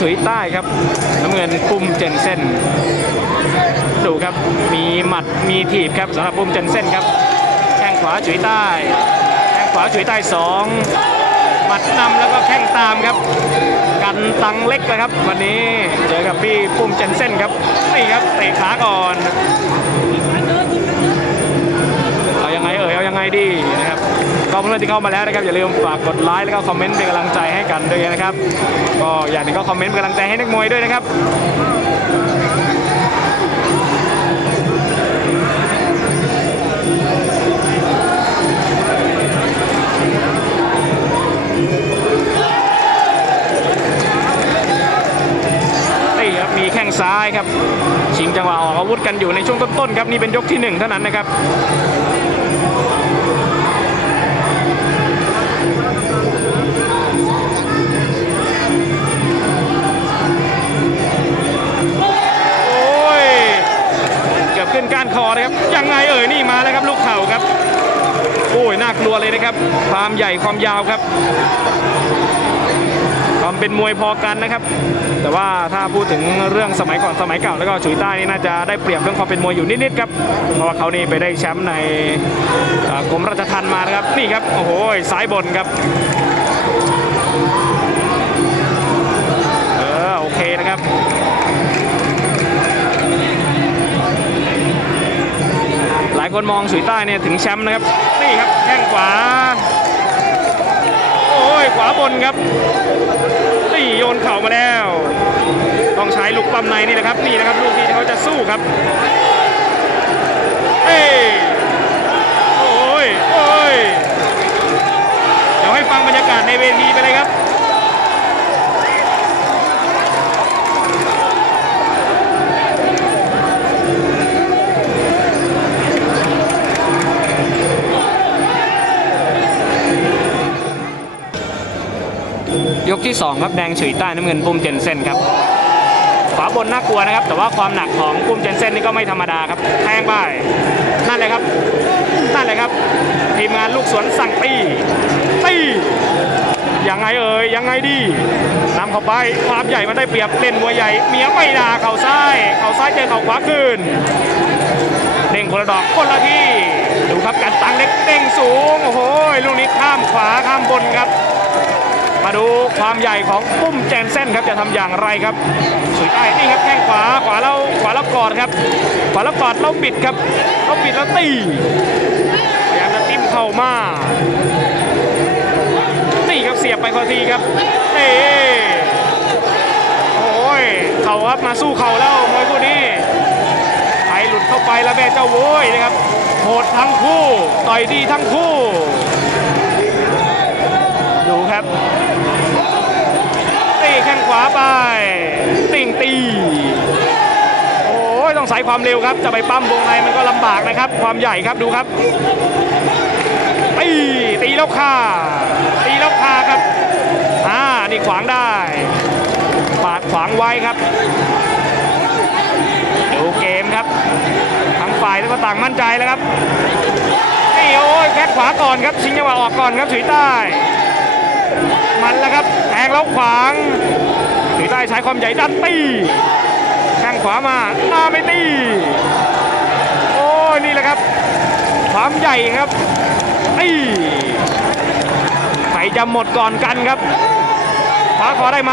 ฉุยใต้ครับ น้ำเงินปุ่มเจนเซ่นดูครับมีหมัดมีถีบครับสำหรับปุ่มเจนเซ่นครับแข้งขวาฉุยใต้แข้งขวาฉุยใต้สองหมัดนำแล้วก็แข้งตามครับ กันตังเล็กนะครับ วันนี้เจอกับพี่ปุ่มเจนเซ่นครับนี่ครับเตะขาก่อน งไม่ดีนะครับก็เพื่อนที่เข้ามาแล้วนะครับอย่าลืมฝากกดไลค์แล้วก็คอมเมนต์เป็นกำลังใจให้กันด้วยนะครับก็อย่างนึงก็คอมเมนต์เป็นกำลังใจให้นักมวยด้วยนะครับนี่ครับมีแข้งซ้ายครับ ชิงจังหวะออกอาวุธกันอยู่ในช่วงต้นๆครับ นี่เป็นยกที่หนึ่งเท่านั้นนะครับ ความใหญ่ความยาวครับความเป็นมวยพอกันนะครับ แต่ว่าถ้าพูดถึงเรื่องสมัยก่อนสมัยเก่าแล้วก็ฉุยใต้นี่น่าจะได้เปรียบเรื่องความเป็นมวยอยู่นิดๆครับ เพราะว่าเขานี่ไปได้แชมป์ในกรมราชทัณฑ์มานะครับนี่ครับโอ้โหซ้ายบนครับเออโอเคนะครับหลายคนมองสุยใต้เนี่ยถึงแชมป์นะครับนี่ครับแข้งขวา ด้วยขวาบนครับนี่โยนเข่ามาแล้ว ต้องใช้ลูกปั๊มในนี่นะครับนี่นะครับลูกที่เขาจะสู้ครับเอ้ยโอ้ยโอ้ยเดี๋ยวให้ฟังบรรยากาศในเวทีไปเลยครับ กที่ 2 ครับแดงฉุยใต้น้ำเงินปุ้มเจนเซนครับขวาบนน่ากลัวนะครับ แต่ว่าความหนักของปุ้มเจนเซนนี่ก็ไม่ธรรมดาครับแทงไปนั่นเลยครับนั่นเลยครับทีมงานลูกสวนสั่งตีตียังไงเอ่ยยังไงดีนำเข้าไปความใหญ่มันได้เปรียบเล่นมวยใหญ่เมียไม่ด่าเข่าซ้ายเข่าซ้ายเจอเข่าขวาคืนเด้งคนละดอกคนละที่ดูครับการตังเล็กเด้งสูงโอ้โหลูกนี้ข้ามขวาข้ามบนครับ มาดูความใหญ่ของปุ้มแจนเส้นครับจะทำอย่างไรครับสุดท้นี่ครับแข้งขวาขวาแล้วขวาแล้วกอดครับขวาแล้วกอดแล้วบิดครับแล้วบิดแล้วตีพยายามจะติ้มเข้ามานี่ครับเสียบไปพอทีครับเอ้โอ้ยเข่าครับมาสู้เข่าแล้วมวยคู่นี้ใครหลุดเข้าไปแล้วแม่เจ้าโว้ยนะครับโหดทั้งคู่ต่อยดีทั้งคู่ดูครับาไป ติ่งตี โอ้ยต้องใส่ความเร็วครับ จะไปปั้มวงในมันก็ลำบากนะครับ ความใหญ่ครับดูครับ ตีตีแล้วคาตีแล้วคาครับอ่านี่ขวางได้ปาดขวางไว้ครับดูเกมครับทั้งฝ่ายแล้วก็ต่างมั่นใจแล้วครับนี่โอ้ยแข้งขวาก่อนครับชิงจังหวะออกก่อนครับสุยใต้มันแล้วครับแทงแล้วขวาง ถือใต้ใช้ความใหญ่ดันตีแข้งขวามาหน้าไม่ตีโอ้นี่แหละครับ ความใหญ่ครับตีใครจะหมดก่อนกันครับขวาขอได้ไหม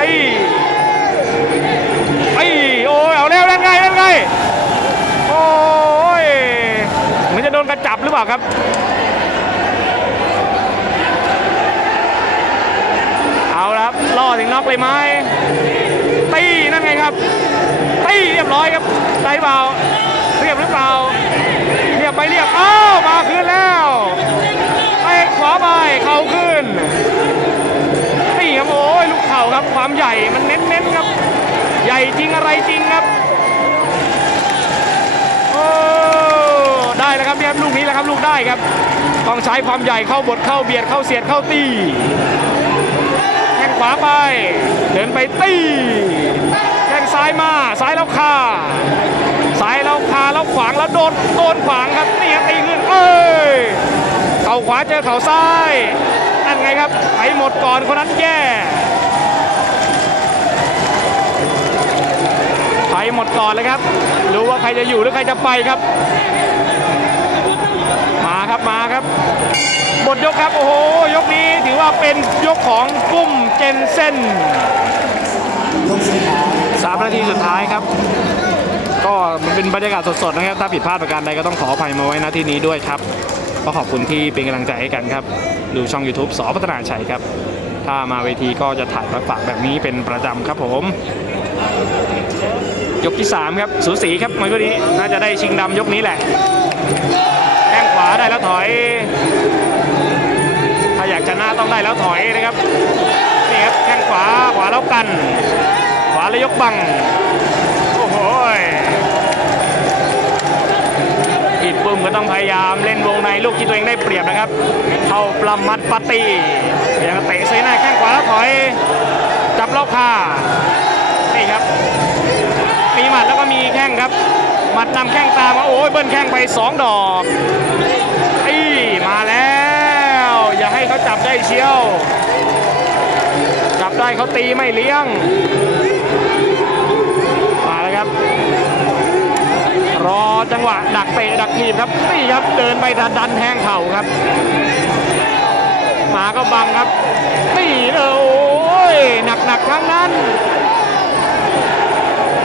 ตีตีโอ้ยเอาแล้วนั่นไงนั่นไงโอ้ยเหมือนจะโดนกระจับหรือเปล่าครับเอาละครับล่อถึงน็อกเลยไหม ไงครับตีเรียบร้อยครับได้เปล่าเรียบหรือเปล่า เรียบไปเรียบอ้าวมาคืนแล้วไปขวาไปเข่าขึ้นนี่ครับโอ้ยลูกเข่าครับความใหญ่มันเน้นๆครับ ใหญ่จริงอะไรจริงครับโอ้ได้แล้วครับเนี่ยบลูกนี้แหละครับลูกได้ครับ ต้องใช้ความใหญ่เข้าบดเข้าเบียดเข้าเสียดเข้าตีแข้งขวาไป เดินไปตี ซ้ายมาซ้ายแล้วคาซ้ายแล้วคาแล้วขวางแล้วโดนโดนขวางครับนี่ครับตีขึ้นเอ้ยเข่าขวาเจอเข่าซ้ายนั่นไงครับใครหมดก่อนคนนั้นแย่ไหมดก่อนเลยครับรู้ว่าใครจะอยู่หรือใครจะไปครับ มาครับมาครับหมดยกครับโอ้โหยกนี้ถือว่าเป็นยกของปุ้มเจนเซน สามนาทีสุดท้ายครับ ก็มันเป็นบรรยากาศสดๆนะครับ ถ้าผิดพลาดประการใดก็ต้องขออภัยมาไว้ณที่นี้ด้วยครับก็ขอบคุณที่เป็นกำลังใจให้กันครับ ดูช่อง YouTube สอพัฒนาชัยครับ ถ้ามาเวทีก็จะถ่ายฝากๆแบบนี้เป็นประจำครับผม ยกที่ 3 ครับ สูสีครับมันก็นี้น่าจะได้ชิงดำยกนี้แหละแข้งขวาได้แล้วถอย ถ้าอยากชนะต้องได้แล้วถอยนะครับนี่ครับแข้งขวาขวาแล้วกัน แล้วยกบัง โอ้โหยผิดปุ่มก็ต้องพยายามเล่นวงในลูกที่ตัวเองได้เปรียบนะครับ เข้าปลามัดปตีย่างเตะเซหน้าแข้งขวาแล้วถอย จับเล้าคานี่ครับ มีหมัดแล้วก็มีแข้งครับ หมัดนำแข้งตามมาโอ้ยเบิ้ลแข้งไป 2 ดอกไอ้มาแล้ว อย่าให้เขาจับได้เชียว จับได้เขาตีไม่เลี้ยง มาแล้วครับ รอจังหวะดักเตะดักทีบครับนี่ครับเดินไปดันดันแทงเข่าครับหมาก็บังครับนี่เออโอ้ยหนักหนักทั้งนั้น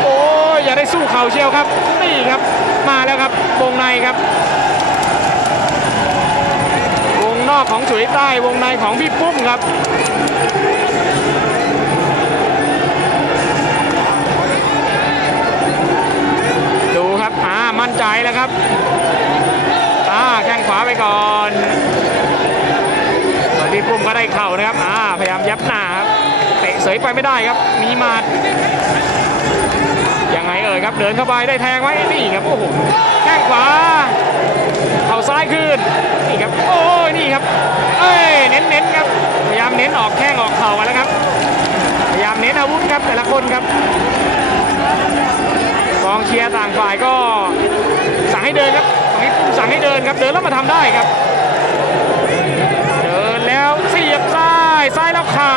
โอ้ยอย่าได้สู้เข่าเชียวครับนี่ครับมาแล้วครับวงในครับ วงนอกของฉุยใต้วงในของพี่ปุ้มครับ อ่ามั่นใจแล้วครับอ่าแข้งขวาไปก่อนส่วนพี่ปุ้มก็ได้เข่านะครับอ่าพยายามยับหน้าครับเตะเสยไปไม่ได้ครับ มีมาดยังไงเอ่ยครับเดินเข้าไปได้แทงไว้นี่ครับโอ้โหแข้งขวาเข่าซ้ายคืนนี่ครับโอ้ยนี่ครับเอ้ยเน้นเน้นๆครับพยายามเน้นออกแข้งออกเข่ามาแล้วครับ พยายามเน้นอาวุธครับแต่ละคนครับกองเชียร์ต่างฝ่ายก็ ให้เดินครับฝั่งนี้สั่งให้เดินครับ เดินแล้วมาทำได้ครับ เดินแล้วเสียบซ้ายซ้ายแล้วขา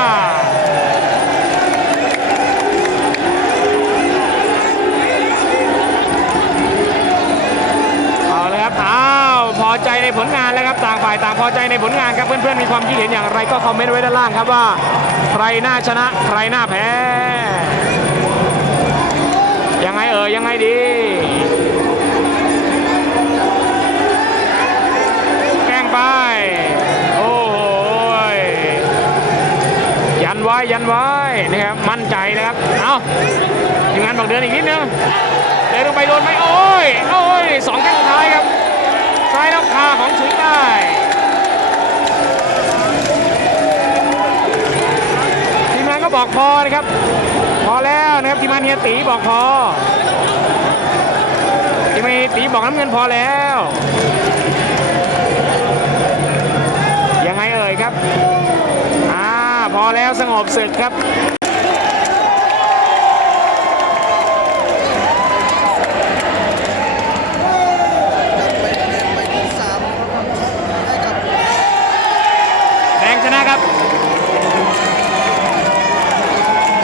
เอาเลยครับอ้าวพอใจในผลงานแล้วครับต่างฝ่ายต่างพอใจในผลงานครับเพื่อนๆมีความคิดเห็นอย่างไรก็คอมเมนต์ไว้ด้านล่างครับว่าใครน่าชนะใครน่าแพ้ยังไงเอ่ยยังไงดี ไป โอ้โหยยันไว้ยันไว้นะครับมั่นใจนะครับเอาทีมงานบอกเดินอีกนิดนึงเดินลงไปโดนไหมโอ้ยโอ้ยสองแข้งสุดท้ายครับซ้ายแล้วคาของฉุยใต้ทีมงานก็บอกพอนะครับ พอแล้วนะครับทีมงานเฮียตีบอกพอทีมงานตีบอกน้ำเงินพอแล้ว เอ่ยครับ อ่า พอแล้วสงบศึกครับ